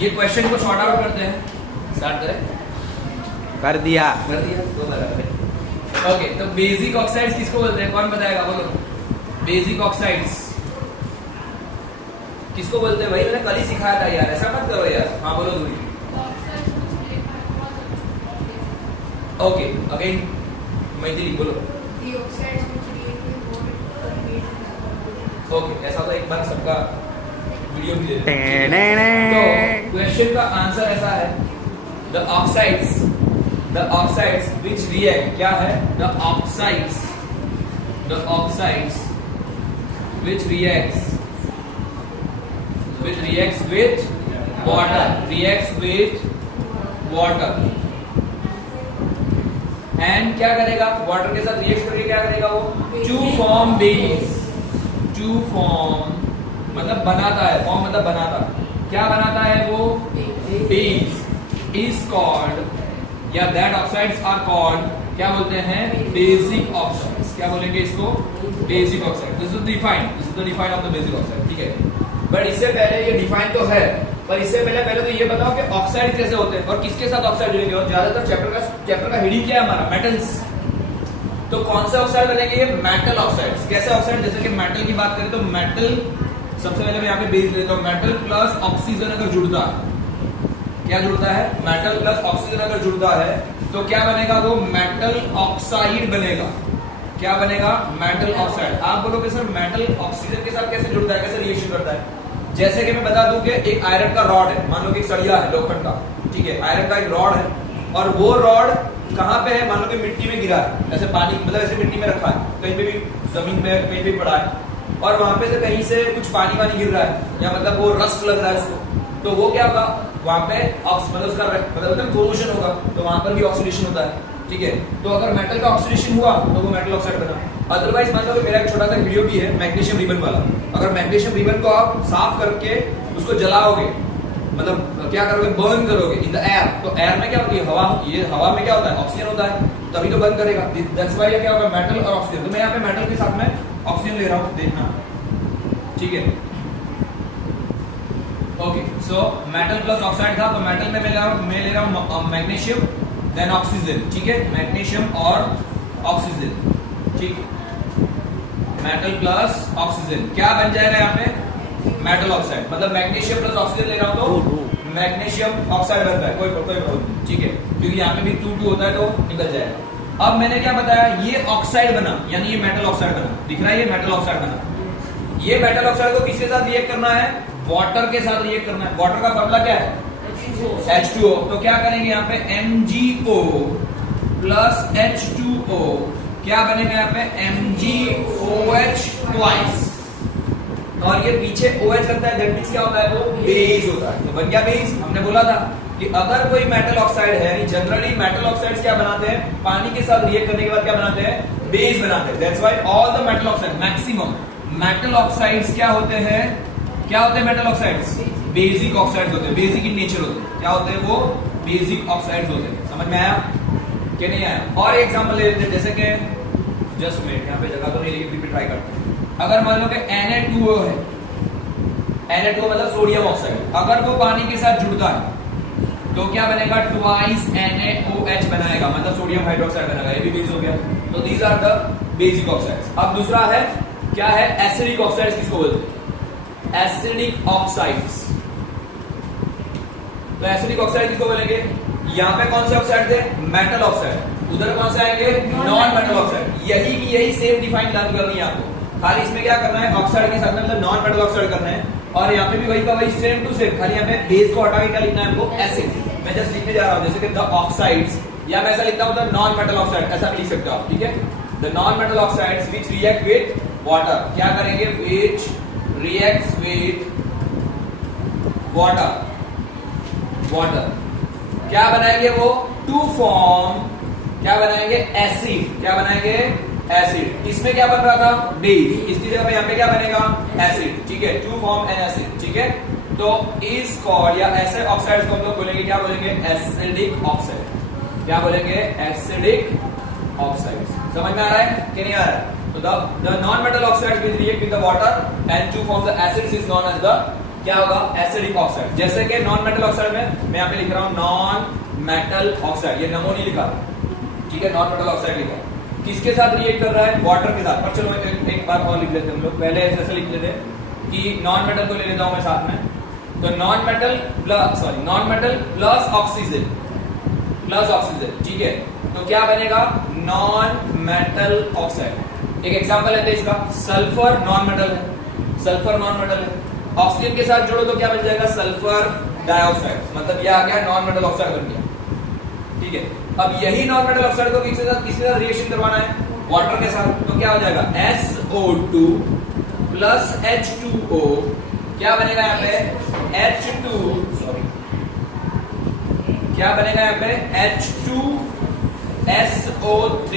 ये क्वेश्चन को short out करते हैं, स्टार्ट करें। कर दिया तो बराबर है। ओके, तो बेसिक ऑक्साइड्स किसको बोलते हैं? कौन बताएगा? बोलो। बेसिक ऑक्साइड्स किसको बोलते हैं? भाई मैंने कल ही सिखाया था यार, ऐसा मत करो यार। हाँ बोलो दूरी। ओके, अगेन मैथिली बोलो। ओके, ऐसा तो एक बार सबका वीडियो भी दे दो। तो क्वेश्चन का आंसर ऐसा है, द ऑक्साइड्स विच रिएक्ट, क्या है? The oxides which reacts with water and क्या करेगा? वाटर के साथ रिएक्ट करके क्या करेगा वो? टू फॉर्म मतलब बनाता है, फॉर्म मतलब बनाता। क्या बनाता है वो? बेस इज कॉल्ड, या दैट ऑक्साइड्स आर कॉल्ड, क्या बोलते हैं? Basic oxides. क्या बोलेंगे इसको? Basic oxide. This is the define of the basic oxide, ठीक है। बट इससे पहले, ये डिफाइन तो है, पर इससे पहले तो ये बताओ कि ऑक्साइड कैसे होते हैं और किसके साथ ऑक्साइड जुड़ेंगे। और ज्यादातर चैप्टर का हेडिंग क्या है हमारा? मेटल्स। तो कौन से ऑक्साइड बनेंगे? ये मेटल ऑक्साइड्स। कैसे ऑक्साइड? जैसे कि मेटल की बात करें तो मेटल, सबसे पहले मैं यहाँ पे बेस लेता हूँ। मेटल प्लस ऑक्सीजन अगर जुड़ता है, क्या जुड़ता है? मेटल प्लस ऑक्सीजन अगर जुड़ता है तो क्या बनेगा? वो मेटल ऑक्साइड बनेगा। क्या बनेगा? Metal oxide. आप बोलोगे सर मेटल ऑक्सीजन के साथ कैसे जुड़ता है, कैसे रिएक्शन करता है? जैसे कि मैं बता दूं कि एक आयरन का रॉड है, मान लो कि एक सरिया है लोखंड का, ठीक है। आयरन का एक रॉड है और वो रॉड कहां पे है? मान लो कि मिट्टी में गिरा है, ऐसे पानी, मतलब ऐसे मिट्टी में रखा है, कहीं पे भी जमीन में कहीं पे पड़ा है, और वहां पे से कहीं से कुछ पानी गिर रहा है, या मतलब वो रस्ट लग रहा है उसको, तो वो क्या होगा? वहां पे मतलब उसका मतलब कोरोजन होगा, तो वहां पर भी ऑक्सीडेशन होता है, ठीक है। तो अगर मेटल का ऑक्सीडेशन हुआ तो वो मेटल ऑक्साइड बना। अदरवाइज मान लो कि मेरा एक छोटा सा वीडियो भी है मैग्नीशियम रिबन वाला। अगर मैग्नीशियम रिबन को आप साफ करके उसको जलाओगे, मतलब क्या करोगे? बर्न करोगे इन द एयर, तो एयर में क्या होती है? हवा। ये हवा में क्या होता है? ऑक्सीजन होता है, तभी तो बर्न करेगा। दैट्स व्हाई क्या होगा? मेटल और ऑक्सीजन। तो मैं यहाँ पे मेटल के साथ में ऑक्सीजन ले रहा हूँ, देखना, ठीक है। Okay, so metal plus oxide था, तो मेटल में मैं ले रहा हूँ मैग्नीशियम, देन ऑक्सीजन, ठीक है। मैग्नीशियम और ऑक्सीजन, ठीक। मेटल प्लस ऑक्सीजन क्या बन जाएगा यहाँ पे? Metal oxide. मतलब मैग्नीशियम प्लस ऑक्सीजन ले रहा हूं तो मैग्नीशियम ऑक्साइड बनता है, कोई प्रॉब्लम नहीं, ठीक है, क्योंकि यहाँ पे भी 2 होता है तो निकल जाएगा। अब मैंने क्या बताया? ये ऑक्साइड बना, यानी ये मेटल ऑक्साइड बना, दिख रहा है? ये मेटल ऑक्साइड बना। ये मेटल ऑक्साइड को किसके साथ रिएक्ट करना है? वाटर के साथ रिएक्ट करना है। वाटर का फॉर्मूला क्या है? H2O। तो क्या करेंगे यहाँ पे? MgO प्लस H2O, क्या बनेगा यहाँ पे? MgOH twice. और ये पीछे OH लगता है, दैट मींस क्या होता है? वो बेस होता है। तो बन गया बेस। हमने बोला था कि अगर कोई मेटल ऑक्साइड है, जनरली मेटल ऑक्साइड्स क्या बनाते हैं? पानी के साथ रिएक्ट करने के बाद क्या बनाते हैं? बेस बनाते हैं। That's why all the metal oxide, maximum metal oxides क्या होते हैं? क्या होते हैं मेटल ऑक्साइड्स? बेसिक ऑक्साइड्स होते हैं, बेसिक इन नेचर होते हैं। क्या होते हैं वो? बेसिक ऑक्साइड्स होते हैं। समझ में आया कि नहीं आया? और एग्जांपल ले लेते हैं, जैसे कि जस्ट मिनट, यहाँ पे जगह तो नहीं, लेकिन फिर भी ट्राई करते हैं। अगर मान लो कि Na2O है, Na2O मतलब सोडियम ऑक्साइड, अगर वो पानी के साथ जुड़ता है तो क्या बनेगा? ट्वाइस NaOH बनाएगा, मतलब सोडियम हाइड्रोक्साइड बनाएगा। ये भी बेस हो गया। तो these are the basic oxides. अब दूसरा है, क्या है? एसिडिक ऑक्साइड्स किसको बोलते हैं? Acidic oxides. तो एसिडिक ऑक्साइड किसको बोलेंगे? यहाँ पे कौन से ऑक्साइड थे? Metal oxide. उधर कौन से आएंगे? Non metal oxide. यही सेम डिफाइन लर्न करनी है आपको। खाली इसमें क्या करना है? ऑक्साइड के साथ में मतलब नॉन मेटल ऑक्साइड करना है, और यहाँ पे भी वही का वही, सेम टू सेम। खाली यहाँ पे बेस को हटा के क्या लिखना है हमको? एसिड। मैं जस्ट लिखने जा रहा हूँ, जैसे कि द ऑक्साइड्स, या मैं ऐसा लिखता हूँ द नॉन मेटल ऑक्साइड, ऐसा भी लिख सकते हो आप, ठीक है। The non metal oxides which react with water, क्या करेंगे? विच रिएक्ट्स विद वाटर, क्या बनाएंगे वो? टू फॉर्म, क्या बनाएंगे? एसिड। क्या बनाएंगे? एसिड। इसमें क्या बन रहा था? बेस। इसकी जगह पे यहाँ पे क्या बनेगा? एसिड, ठीक है। टू फॉर्म एन एसिड, ठीक है। तो इज कॉल्ड, या ऐसे ऑक्साइड्स को हम लोग बोलेंगे, क्या बोलेंगे? Acidic oxide. क्या बोलेंगे? Acidic oxides. समझ में आ रहा है कि नहीं आ रहा है? तो the non-metal oxides will react with the water and to form the acids is known as the क्या होगा एसिडिक ऑक्साइड। जैसे कि नॉन मेटल ऑक्साइड में मैं यहाँ पे लिख रहा हूं नॉन मेटल ऑक्साइड, ये नमो नहीं लिखा, ठीक है, नॉन मेटल ऑक्साइड लिखा। किसके साथ रिएक्ट कर रहा है? वाटर के साथ। पर चलो एक बार और लिख लेते हैं हम लोग, पहले ऐसे लिख लेते हैं कि नॉन मेटल को ले लेता हूं मैं साथ में, तो नॉन मेटल प्लस ऑक्सीजन, ठीक है, तो क्या बनेगा नॉन मेटल ऑक्साइड। एक एग्जांपल लेते हैं इसका, सल्फर नॉन मेटल है, सल्फर नॉन मेटल है, ऑक्सीजन के साथ जोड़ो तो क्या बन जाएगा सल्फर डाइऑक्साइड, मतलब ये आ गया नॉन मेटल ऑक्साइड बन गया, ठीक है। अब यही नॉन मेटल ऑक्साइड को किसके साथ रिएक्शन करवाना है? वाटर के साथ, तो क्या हो जाएगा SO2 प्लस H2O, क्या बनेगा यहाँ पे H2, सॉरी क्या बनेगा यहाँ पे H2SO3,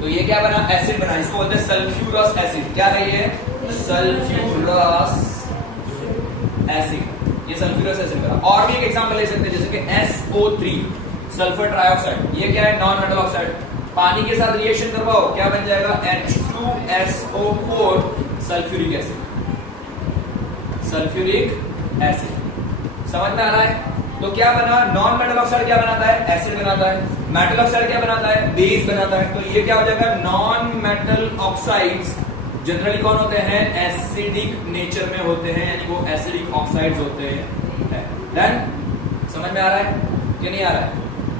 तो ये क्या बना? एसिड बना, इसको बोलते हैं सल्फ्यूरस एसिड। क्या है ये? सल्फ्यूरस एसिड, ये सल्फ्यूरस एसिड बना। और भी एक एग्जांपल ले सकते हैं जैसे कि SO3 सल्फर ट्राइऑक्साइड, ये क्या है? Non metal oxide. पानी के साथ रिएक्शन करवाओ, क्या बन जाएगा H2SO4 sulphuric acid, sulphuric acid. समझ में आ रहा है? तो क्या बना? नॉन मेटल ऑक्साइड क्या बनाता है? एसिड बनाता है। मेटल ऑक्साइड क्या बनाता है? बेस बनाता है। तो ये क्या हो जाएगा? नॉन मेटल ऑक्साइड्स जनरली कौन होते हैं? एसिडिक नेचर में होते हैं, यानी वो एसिडिक ऑक्साइड्स होते हैं। देन समझ में आ रहा है कि नहीं आ रहा है?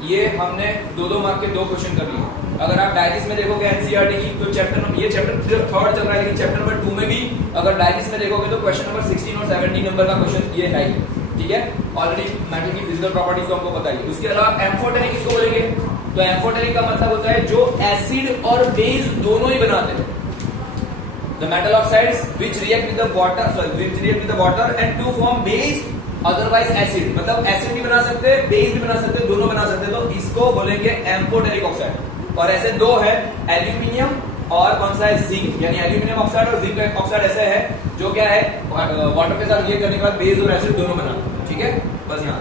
ये हमने 2-2 मार्क के 2 क्वेश्चन कर लिए। अगर आप डायलिस में देखोगे एनसीईआरटी की, तो चैप्टर ये चैप्टर थर्ड चल रहा है, लेकिन चैप्टर नंबर 2 में भी अगर डायलिस में देखोगे तो क्वेश्चन नंबर 16 और 17 नंबर का क्वेश्चन ये है, ठीक है। ऑलरेडी मेटल की फिजिकल प्रॉपर्टीज को हमको बताइए। उसके अलावा एम्फोटेरिक किसको बोलेंगे? तो एम्फोटेरिक का मतलब होता है जो एसिड और बेस दोनों ही बनाते हैं। The metal oxides which react with the water and to form base, otherwise acid, मतलब एसिड भी बना सकते हैं, बेस भी बना सकते हैं, दोनों बना सकते हैं, तो इसको बोलेंगे एम्फोटेरिक ऑक्साइड। और ऐसे 2 है, एल्यूमिनियम और कौन सा है? जिंक, यानी एल्यूमिनियम ऑक्साइड और जिंक ऑक्साइड ऐसे है जो क्या है वाटर के साथ रिएक्ट करने के बाद बेस और एसिड दोनों बनाते हैं, ठीक है। बस यहाँ